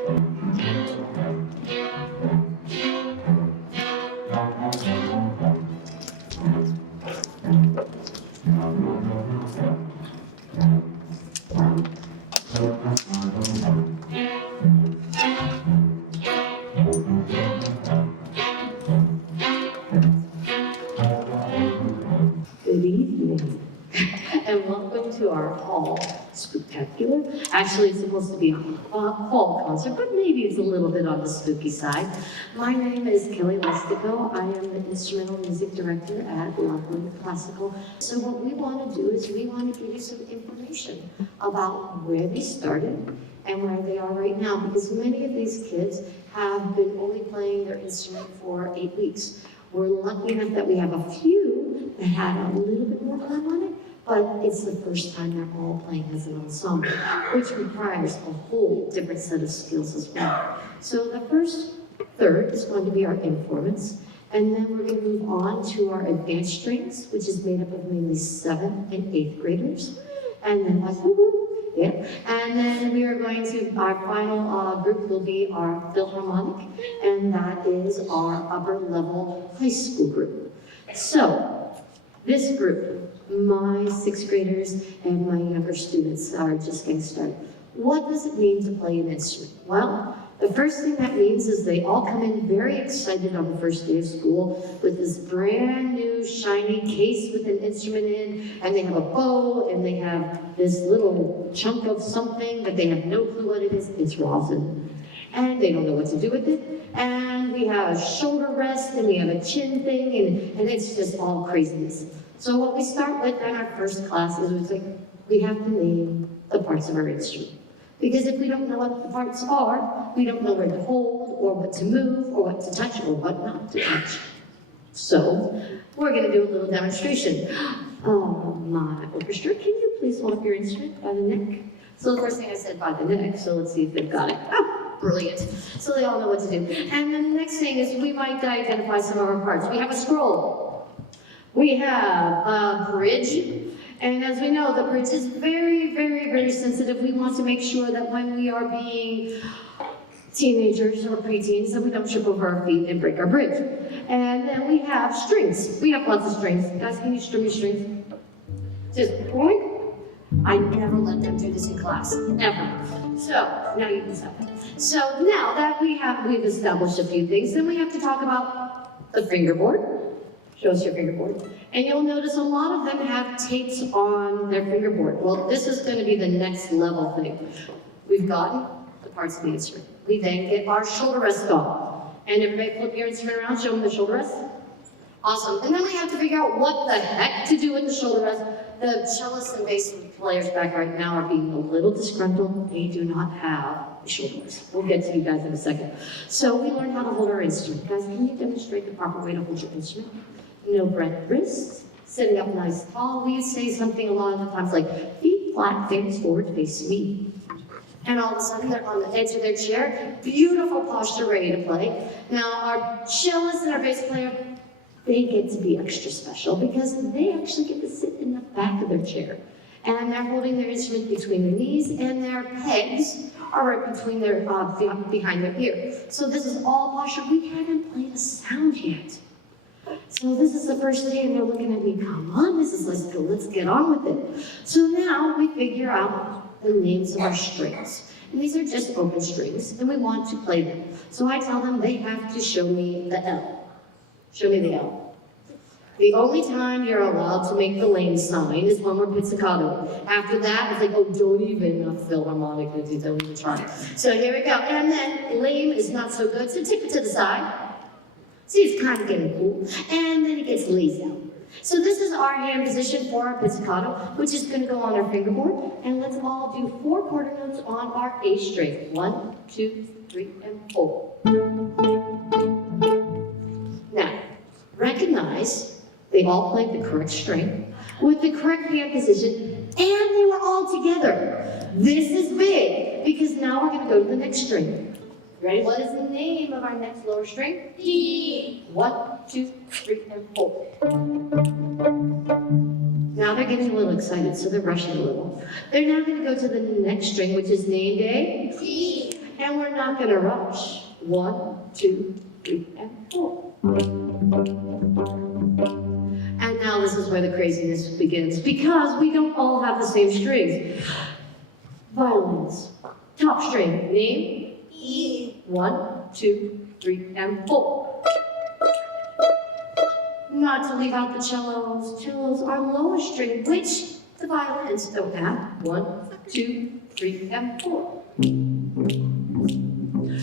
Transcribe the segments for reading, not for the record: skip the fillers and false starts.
Good evening, and welcome to our fall spectacular. Actually, it's supposed to be a fall concert, but maybe it's a little bit on the spooky side. My name is Kelly Lestico. I am the instrumental music director at Loveland Classical. So what we want to do is we want to give you some information about where they started and where they are right now, because many of these kids have been only playing their instrument for 8 weeks. We're lucky enough that we have a few that had a little bit more time on it, but it's the first time they're all playing as an ensemble, which requires a whole different set of skills as well. So the first third is going to be our informants, and then we're going to move on to our advanced strings, which is made up of mainly 7th and 8th graders, and then like woo-woo. Yeah, and then we are going to, our final group will be our Philharmonic, and that is our upper level high school group. So, this group, my 6th graders and my younger students are just getting started. What does it mean to play an instrument? Well, the first thing that means is they all come in very excited on the first day of school with this brand new shiny case with an instrument in, and they have a bow, and they have this little chunk of something that they have no clue what it is. It's rosin. And they don't know what to do with it. And we have a shoulder rest, and we have a chin thing, and it's just all craziness. So what we start with in our first class is we have to name the parts of our instrument. Because if we don't know what the parts are, we don't know where to hold, or what to move, or what to touch, or what not to touch. So, we're going to do a little demonstration. My orchestra, can you please hold up your instrument by the neck? So the first thing I said by the neck, so let's see if they've got it. Oh, brilliant. So they all know what to do. And then the next thing is we might identify some of our parts. We have a scroll. We have a bridge. And as we know, the bridge is very, very, very sensitive. We want to make sure that when we are being teenagers or preteens, that we don't trip over our feet and break our bridge. And then we have strings. We have lots of strings. Guys, can you strum your strings? Just boink. I never let them do this in class, ever. So, now you can stop it. So now that we've established a few things, then we have to talk about the fingerboard. Show us your fingerboard. And you'll notice a lot of them have tapes on their fingerboard. Well, this is going to be the next level thing. We've gotten the parts of the instrument. We then get our shoulder rest on. And everybody flip your instrument around, show them the shoulder rest. Awesome. And then we have to figure out what the heck to do with the shoulder rest. The cellists and bass players back right now are being a little disgruntled. They do not have the shoulder rest. We'll get to you guys in a second. So we learned how to hold our instrument. Guys, can you demonstrate the proper way to hold your instrument? No bent wrists, sitting up nice tall. We say something a lot of the times like, feet flat, face forward, face me. And all of a sudden they're on the edge of their chair. Beautiful posture, ready to play. Now our cellist and our bass player, they get to be extra special because they actually get to sit in the back of their chair. And they're holding their instrument between their knees, and their pegs are right between their, behind their ear. So this is all posture. We haven't played a sound yet. So this is the first day, and they're looking at me, come on, Mrs. Lestico, let's get on with it. So now we figure out the names of our strings. And these are just open strings, and we want to play them. So I tell them they have to show me the L. Show me the L. The only time you're allowed to make the lame sign is when we're pizzicato. After that, it's like, oh, don't even Philharmonic, don't even try. So here we go. And then lame is not so good, so tip it to the side. See, it's kind of getting cool. And then it gets lazy out. So this is our hand position for our pizzicato, which is going to go on our fingerboard. And let's all do 4 quarter notes on our A string. 1, 2, 3, and 4. Now, recognize they all played the correct string with the correct hand position, and they were all together. This is big, because now we're going to go to the next string. Ready? What is the name of our next lower string? D. 1, 2, 3, and 4. Now they're getting a little excited, so they're rushing a little. They're now going to go to the next string, which is named a G. And we're not gonna rush. 1, 2, 3, and 4. And now this is where the craziness begins, because we don't all have the same strings. Violins. Top string, name? E. 1, 2, 3, and 4. Not to leave out the cellos. Cellos are lower string, which the violins don't have. 1, 2, 3, and 4.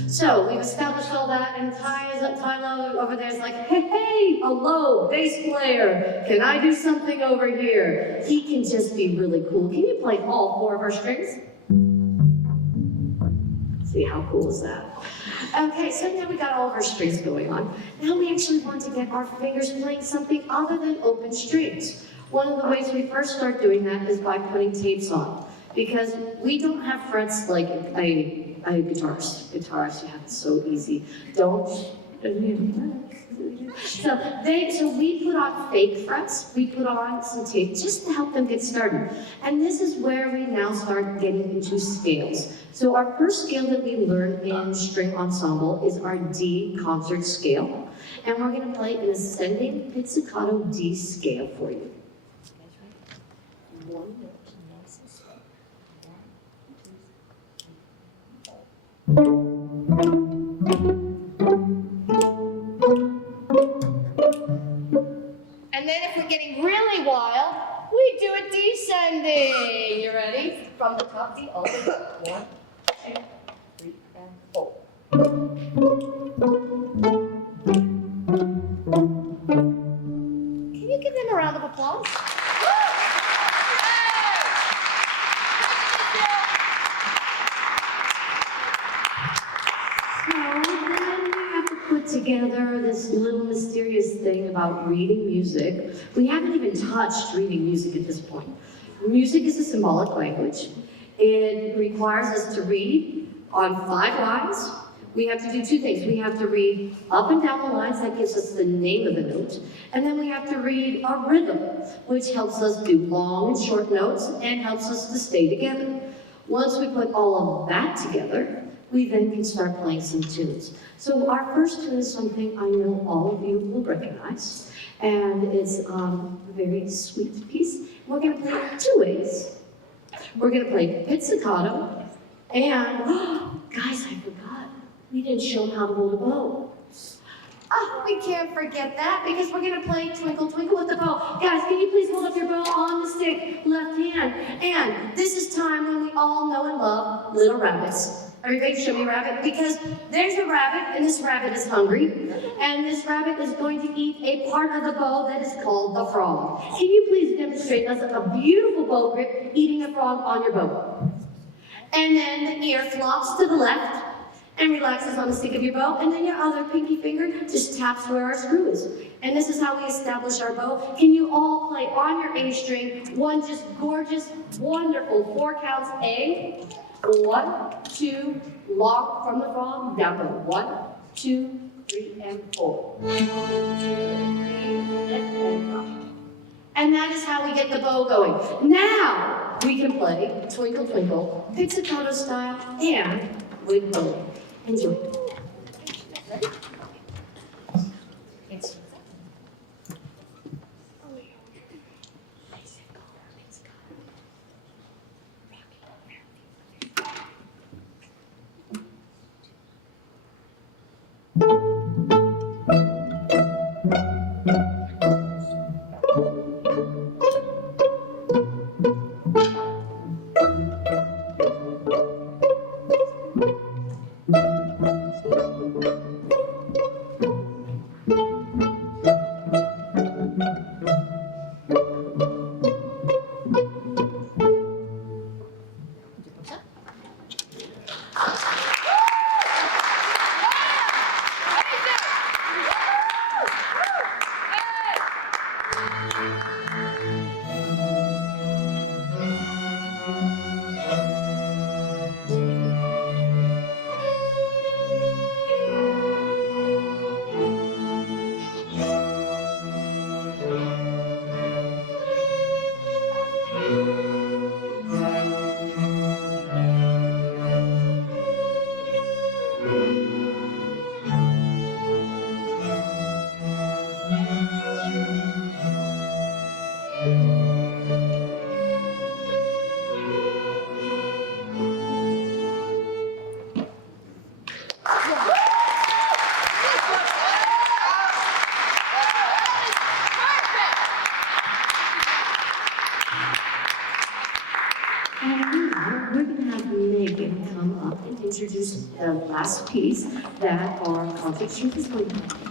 So we've established all that, and Tylo over there is like, hey, a low bass player. Can I do something over here? He can just be really cool. Can you play all 4 of our strings? See, how cool is that? Okay, so now we got all of our strings going on. Now we actually want to get our fingers playing something other than open strings. One of the ways we first start doing that is by putting tapes on, because we don't have frets like a guitarist. Guitarists, you have it so easy. Don't. So we put on fake frets. We put on some tape just to help them get started. And this is where we now start getting into scales. So our first scale that we learn in string ensemble is our D concert scale. And we're going to play an ascending pizzicato D scale for you. And then if we're getting really wild, we do a descending. You ready? From the top D all the way up. 1, 2, 3, and 4. Can you give them a round of applause? Together this little mysterious thing about reading music. We haven't even touched reading music at this point. Music is a symbolic language. It requires us to read on 5 lines. We have to do 2 things. We have to read up and down the lines, that gives us the name of the note. And then we have to read a rhythm, which helps us do long and short notes and helps us to stay together. Once we put all of that together, we then can start playing some tunes. So our first tune is something I know all of you will recognize, and it's a very sweet piece. We're going to play it 2 ways. We're going to play pizzicato, and guys, I forgot. We didn't show them how to hold a bow. Oh, we can't forget that, because we're going to play Twinkle Twinkle with the bow. Guys, can you please hold up your bow on the stick, left hand? And this is time when we all know and love Little Rabbits. Everybody show me a rabbit, because there's a rabbit, and this rabbit is hungry, and this rabbit is going to eat a part of the bow that is called the frog. Can you please demonstrate us a beautiful bow grip eating a frog on your bow? And then the ear flops to the left and relaxes on the stick of your bow, and then your other pinky finger just taps where our screw is. And this is how we establish our bow. Can you all play on your A string, one just gorgeous, wonderful 4 counts A, 1, 2, long from the frog, down to 1, 2, 3, and 4. 1, 2, 3, and 5. And that is how we get the bow going. Now we can play Twinkle Twinkle, pizzicato style, and with bow. Enjoy. Ready? And now we're going to have Megan come up and introduce the last piece that our concert troupe is going to have.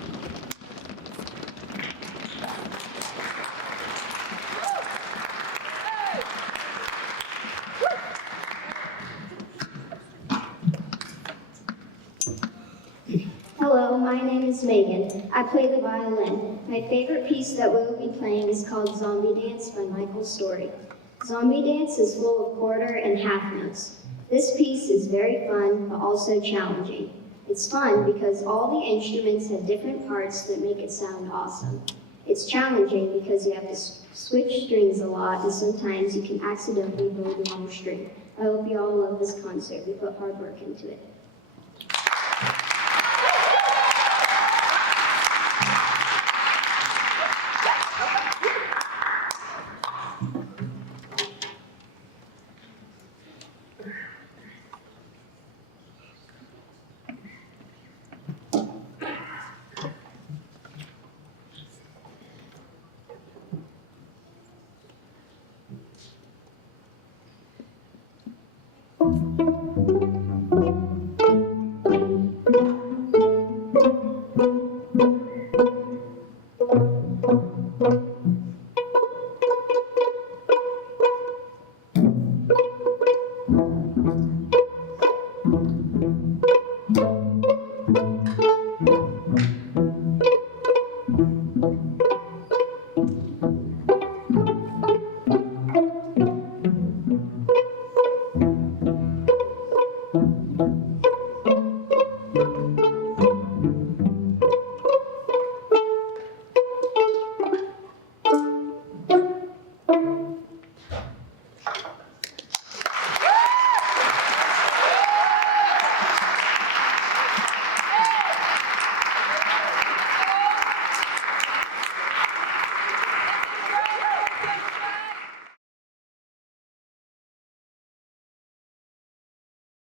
Hello, my name is Megan. I play the violin. My favorite piece that we will be playing is called Zombie Dance by Michael Story. Zombie Dance is full of quarter and half notes. This piece is very fun, but also challenging. It's fun because all the instruments have different parts that make it sound awesome. It's challenging because you have to switch strings a lot, and sometimes you can accidentally blow the wrong string. I hope you all love this concert. We put hard work into it.